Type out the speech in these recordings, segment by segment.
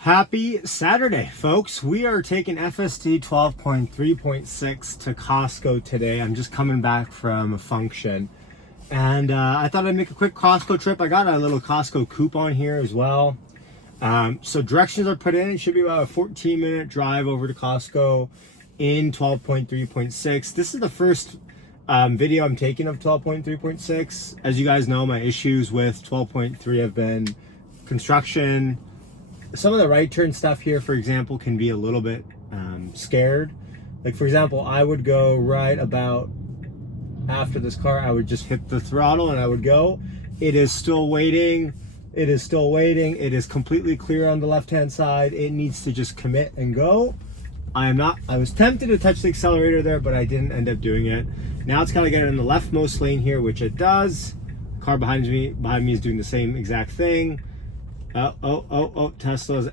Happy Saturday, folks. We are taking FSD 12.3.6 to Costco today. I'm just coming back from a function. And I thought I'd make a quick Costco trip. I got a little Costco coupon here as well. So directions are put in. It should be about a 14-minute drive over to Costco in 12.3.6. This is the first video I'm taking of 12.3.6. As you guys know, my issues with 12.3 have been construction. Some of the right turn stuff here, for example, can be a little bit scared. Like, for example, I would go right about after this car, I would just hit the throttle and I would go. It is still waiting. It is still waiting. It is completely clear on the left-hand side. It needs to just commit and go. I was tempted to touch the accelerator there, but I didn't end up doing it. Now it's got to get in the leftmost lane here, which it does. Car behind me is doing the same exact thing. Tesla's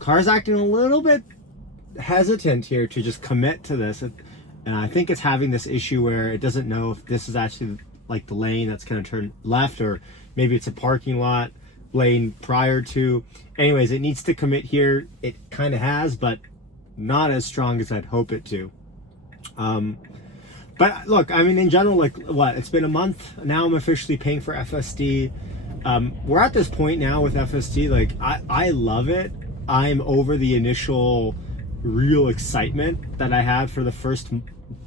car's acting a little bit hesitant here to just commit to this. And I think it's having this issue where it doesn't know if this is actually like the lane that's going to turn left, or maybe it's a parking lot lane prior to. Anyways, it needs to commit here. It kind of has, but not as strong as I'd hope it to. But look, I mean, in general, like, what? It's been a month. Now I'm officially paying for FSD. We're at this point now with FSD, like, I love it. I'm over the initial real excitement that I had for the first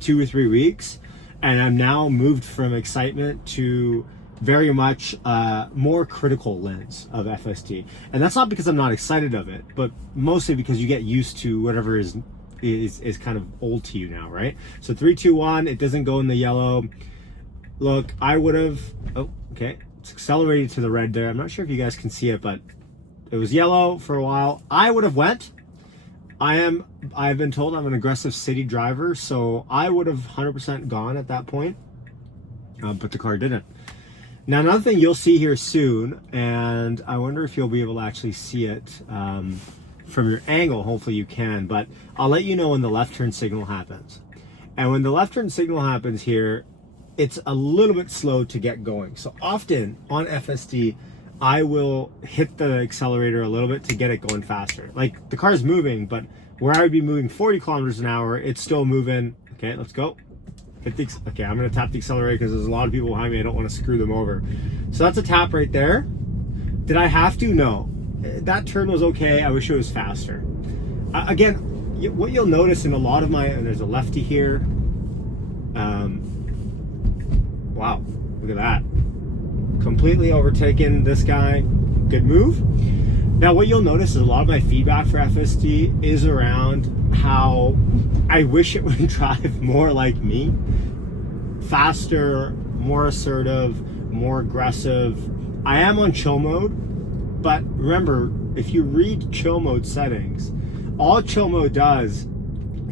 2 or 3 weeks. And I'm now moved from excitement to very much more critical lens of FSD. And that's not because I'm not excited of it, but mostly because you get used to whatever is kind of old to you now, right? So 3, 2, 1, it doesn't go in the yellow. Look, I would have, okay. It's accelerated to the red there. I'm not sure if you guys can see it, but it was yellow for a while. I would have went. I've been told I'm an aggressive city driver, so I would have 100% gone at that point, but the car didn't. Now, another thing you'll see here soon, and I wonder if you'll be able to actually see it from your angle. Hopefully you can, but I'll let you know when the left turn signal happens. And when the left turn signal happens here, it's a little bit slow to get going. So often on FSD, I will hit the accelerator a little bit to get it going faster. Like, the car is moving, but where I would be moving 40 kilometers an hour, it's still moving. Okay, let's go. Okay, I'm gonna tap the accelerator because there's a lot of people behind me. I don't want to screw them over. So that's a tap right there. Did I have to? No. That turn was okay. I wish it was faster. Again, what you'll notice in a lot of there's a lefty here. Wow, look at that. Completely overtaken this guy. Good move. Now, what you'll notice is a lot of my feedback for FSD is around how I wish it would drive more like me. Faster, more assertive, more aggressive. I am on chill mode, but remember, if you read chill mode settings, all chill mode does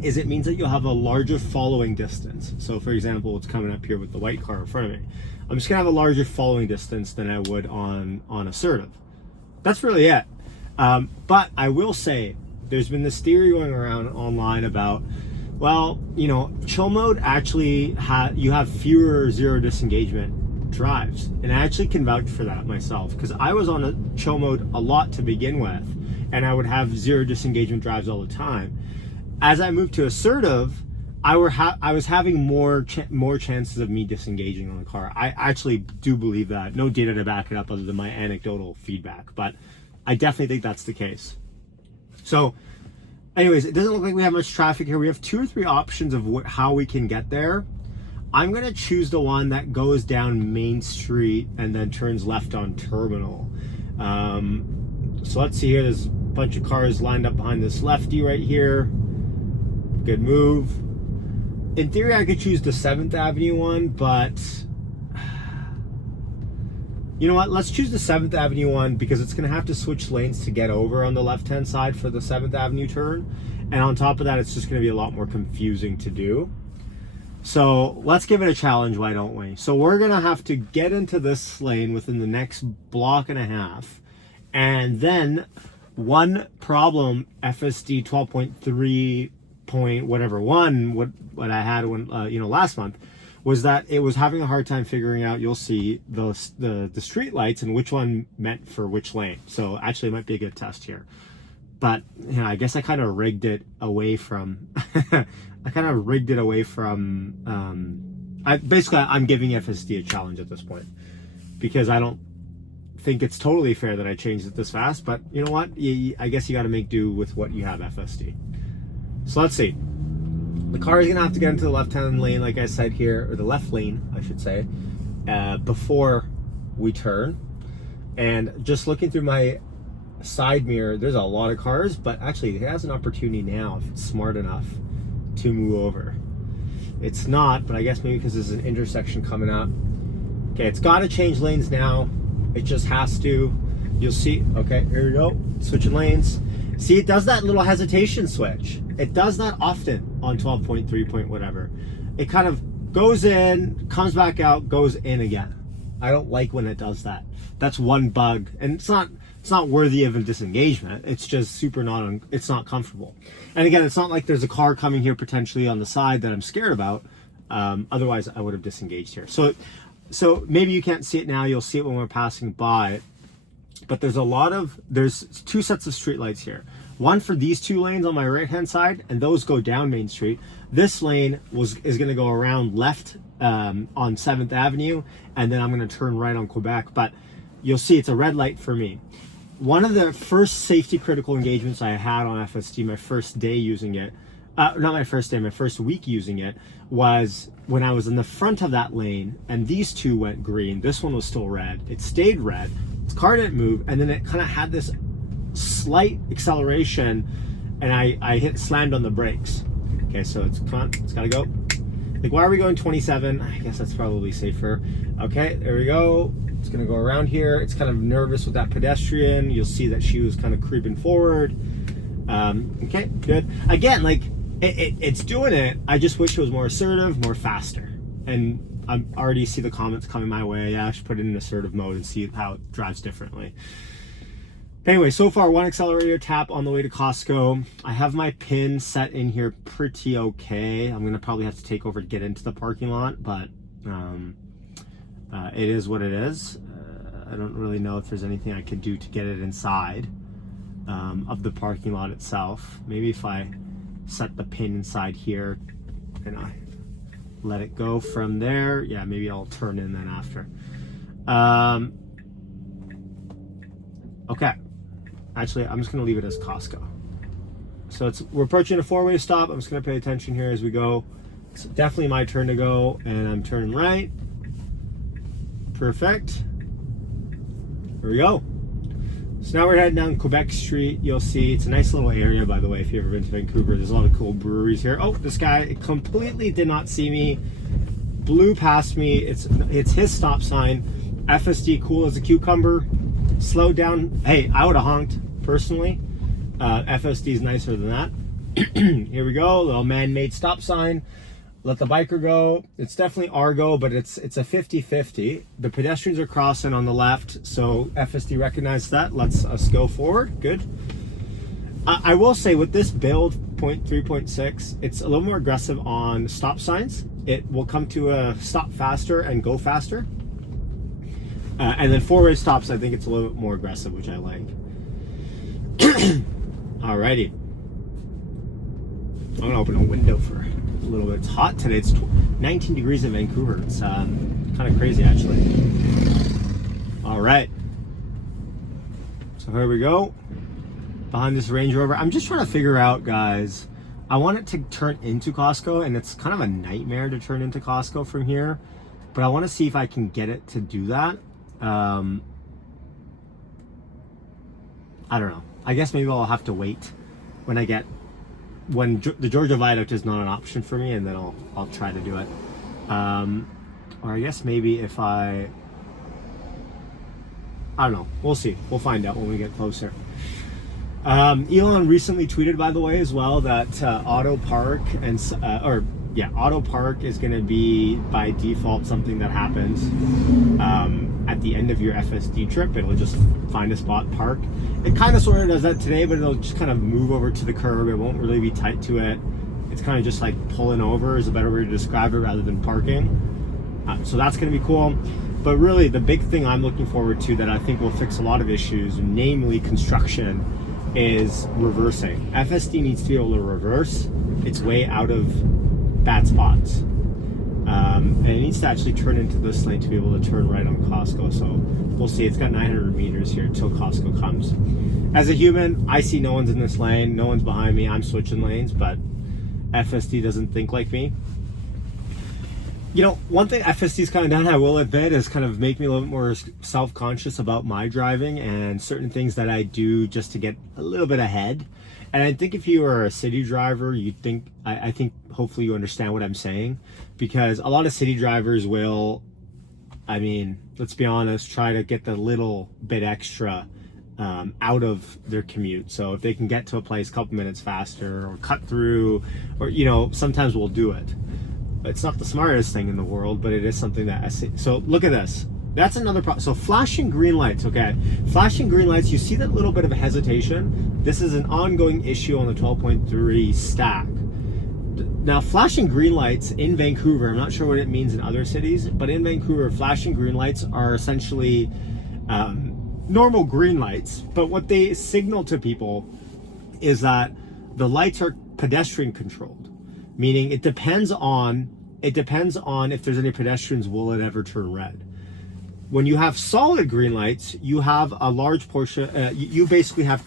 is it means that you'll have a larger following distance. So for example, it's coming up here with the white car in front of me. I'm just gonna have a larger following distance than I would on assertive. That's really it. But I will say, there's been this theory going around online about, well, you know, chill mode actually you have fewer zero disengagement drives. And I actually can vouch for that myself, because I was on a chill mode a lot to begin with, and I would have zero disengagement drives all the time. As I moved to assertive, I was having more chances of me disengaging on the car. I actually do believe that. No data to back it up other than my anecdotal feedback, but I definitely think that's the case. So anyways, it doesn't look like we have much traffic here. We have 2 or 3 options of how we can get there. I'm gonna choose the one that goes down Main Street and then turns left on Terminal. So let's see here. There's a bunch of cars lined up behind this lefty right here. Good move. In theory, I could choose the 7th Avenue one, but you know what? Let's choose the 7th Avenue one because it's going to have to switch lanes to get over on the left-hand side for the 7th Avenue turn. And on top of that, it's just going to be a lot more confusing to do. So let's give it a challenge, why don't we? So we're going to have to get into this lane within the next block and a half. And then one problem, FSD 12.3 point whatever one, what I had when last month, was that it was having a hard time figuring out, you'll see, the street lights and which one meant for which lane. So actually it might be a good test here. but you know, I guess I kind of rigged it away from I'm giving FSD a challenge at this point, because I don't think it's totally fair that I changed it this fast, but you know what, I guess you got to make do with what you have, FSD. So let's see. The car is gonna have to get into the left-hand lane, like I said here, or the left lane I should say, before we turn. And just looking through my side mirror, there's a lot of cars, but actually it has an opportunity now if it's smart enough to move over. It's not, but I guess maybe because there's an intersection coming up. Okay, it's got to change lanes now. It just has to. You'll see. Okay, here we go. Switching lanes. See, it does that little hesitation switch. It does that often on 12.3 point whatever. It kind of goes in, comes back out, goes in again. I don't like when it does that. That's one bug, and it's not worthy of a disengagement. It's just super it's not comfortable. And again, it's not like there's a car coming here potentially on the side that I'm scared about. Otherwise I would have disengaged here. So maybe you can't see it now. You'll see it when we're passing by. But there's two sets of street lights here. One for these two lanes on my right hand side, and those go down Main Street. This lane is going to go around left on 7th Avenue, and then I'm going to turn right on Quebec. But you'll see it's a red light for me. One of the first safety critical engagements I had on FSD, my first day using it, not my first day, my first week using it, was when I was in the front of that lane and these two went green. This one was still red. It stayed red. The car didn't move, and then it kind of had this slight acceleration, and I slammed on the brakes. Okay, so come on, it's gotta go. Like, why are we going 27? I guess that's probably safer. Okay, there we go. It's gonna go around here. It's kind of nervous with that pedestrian. You'll see that she was kind of creeping forward. Okay, good. Again, like it's doing it. I just wish it was more assertive, more faster. And I already see the comments coming my way. Yeah, I should put it in assertive mode and see how it drives differently. Anyway, so far one accelerator tap on the way to Costco. I have my pin set in here pretty okay. I'm gonna probably have to take over to get into the parking lot, but it is what it is. I don't really know if there's anything I could do to get it inside of the parking lot itself. Maybe if I set the pin inside here and I let it go from there. Yeah, maybe I'll turn in then after. Okay. Actually, I'm just gonna leave it as Costco. So we're approaching a four-way stop. I'm just gonna pay attention here as we go. It's definitely my turn to go, and I'm turning right. Perfect. Here we go. So now we're heading down Quebec Street. You'll see it's a nice little area, by the way, if you've ever been to Vancouver. There's a lot of cool breweries here. Oh, this guy completely did not see me. Blew past me. It's his stop sign. FSD, cool as a cucumber. Slowed down. Hey, I would have honked personally. FSD is nicer than that. Here we go. Little man-made stop sign. Let the biker go. It's definitely Argo, but it's a 50-50. The pedestrians are crossing on the left, so FSD recognized that. Lets us go forward. Good. I will say with this build, 3.6, it's a little more aggressive on stop signs. It will come to a stop faster and go faster. And then four-way stops, I think it's a little bit more aggressive, which I like. Alrighty. I'm gonna open a window for a little bit. It's hot today. It's 19 degrees in Vancouver. It's kind of crazy, actually. All right. So here we go. Behind this Range Rover. I'm just trying to figure out, guys. I want it to turn into Costco, and it's kind of a nightmare to turn into Costco from here. But I want to see if I can get it to do that. I don't know. I guess maybe I'll have to wait when the Georgia Viaduct is not an option for me, and then I'll try to do it. Or I guess maybe if I don't know. We'll see. We'll find out when we get closer. Elon recently tweeted, by the way, as well, that auto park auto park is going to be by default something that happens at the end of your FSD trip. It'll just find a spot, park. It kind of sort of does that today, but it'll just kind of move over to the curb. It won't really be tight to it. It's kind of just like pulling over is a better way to describe it rather than parking. So that's going to be cool. But really, the big thing I'm looking forward to that I think will fix a lot of issues, namely construction, is reversing. FSD needs to be able to reverse its way out of bad spots. And it needs to actually turn into this lane to be able to turn right on Costco. So we'll see. It's got 900 meters here until Costco comes. As a human, I see no one's in this lane, no one's behind me, I'm switching lanes, but FSD doesn't think like me. You know, one thing FSD's kind of done, I will admit, is kind of make me a little bit more self-conscious about my driving and certain things that I do just to get a little bit ahead. And I think if you are a city driver, I think hopefully you understand what I'm saying, because a lot of city drivers will, I mean, let's be honest, try to get the little bit extra out of their commute. So if they can get to a place a couple minutes faster or cut through, or, you know, sometimes we'll do it. It's not the smartest thing in the world, but it is something that I see. So look at this. That's another problem. So flashing green lights, okay? Flashing green lights, you see that little bit of a hesitation. This is an ongoing issue on the 12.3 stack. Now, flashing green lights in Vancouver, I'm not sure what it means in other cities, but in Vancouver, flashing green lights are essentially normal green lights. But what they signal to people is that the lights are pedestrian controlled. Meaning it depends on if there's any pedestrians, will it ever turn red. When you have solid green lights, you have a large portion, you basically have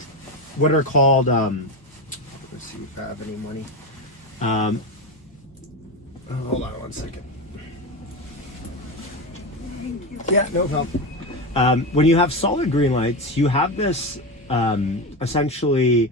what are called, let's see if I have any money. Hold on one second. Thank you. Yeah, no problem. When you have solid green lights, you have this essentially,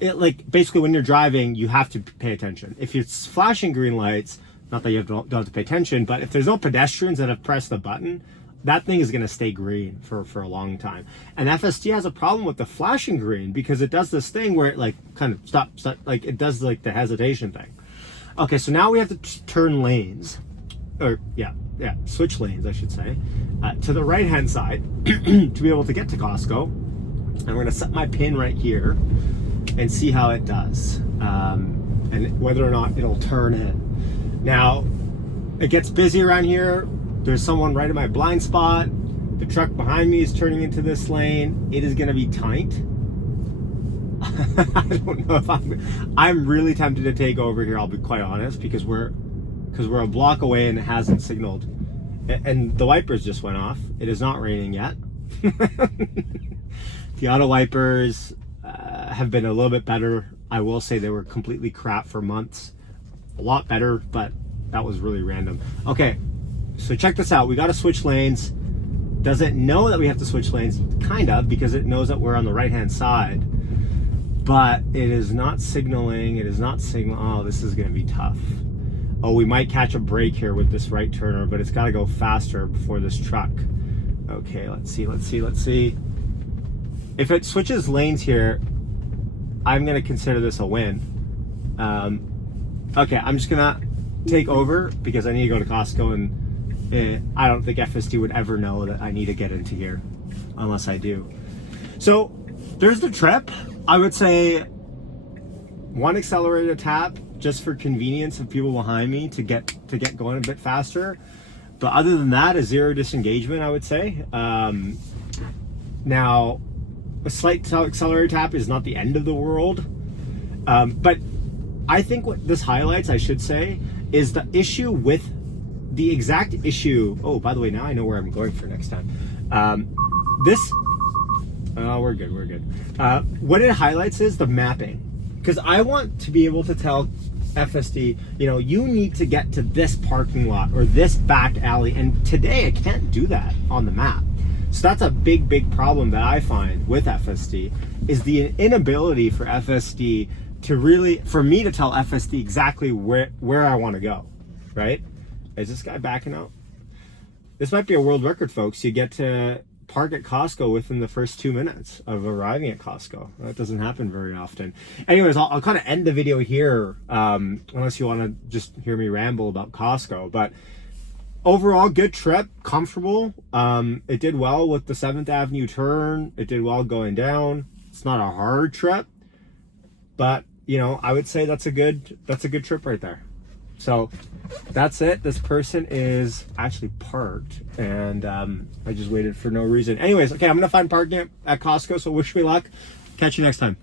like basically when you're driving, you have to pay attention. If it's flashing green lights, not that you don't have to pay attention, but if there's no pedestrians that have pressed the button, that thing is going to stay green for a long time. And FSD has a problem with the flashing green because it does this thing where it like kind of stop, like it does like the hesitation thing. Okay, so now we have to turn lanes, or switch lanes, I should say, to the right hand side to be able to get to Costco. And we're going to set my pin right here and see how it does, and whether or not it'll turn in. Now, it gets busy around here. There's someone right in my blind spot. The truck behind me is turning into this lane. It is going to be tight. I don't know if I'm really tempted to take over here, I'll be quite honest, because we're a block away and it hasn't signaled. And the wipers just went off. It is not raining yet. The auto wipers have been a little bit better. I will say they were completely crap for months. A lot better, but that was really random. Okay, so check this out. We got to switch lanes. Does it know that we have to switch lanes? Kind of, because it knows that we're on the right-hand side. But it is not signaling. It is not signaling. Oh, this is going to be tough. Oh, we might catch a break here with this right turner, but it's got to go faster before this truck. Okay, let's see. If it switches lanes here, I'm going to consider this a win. Okay, I'm just going to take over because I need to go to Costco, and I don't think FSD would ever know that I need to get into here unless I do. So there's the trip. I would say one accelerator tap just for convenience of people behind me to get going a bit faster. But other than that, a zero disengagement, I would say. Now, a slight accelerator tap is not the end of the world. But I think what this highlights, I should say, is the issue with the exact issue. Oh, by the way, now I know where I'm going for next time. We're good. What it highlights is the mapping. Because I want to be able to tell FSD, you need to get to this parking lot or this back alley. And today I can't do that on the map. So that's a big problem that I find with FSD, is the inability for FSD for me to tell FSD exactly where I want to go, right? Is this guy backing out? This might be a world record, folks. You get to park at Costco within the first 2 minutes of arriving at Costco. That doesn't happen very often. Anyways, I'll kind of end the video here, unless you want to just hear me ramble about Costco. But overall, good trip, comfortable. It did well with the 7th Avenue turn. It did well going down. It's not a hard trip, but I would say that's a good trip right there. So that's it. This person is actually parked, and I just waited for no reason. Anyways, okay, I'm gonna find parking at Costco, so wish me luck. Catch you next time.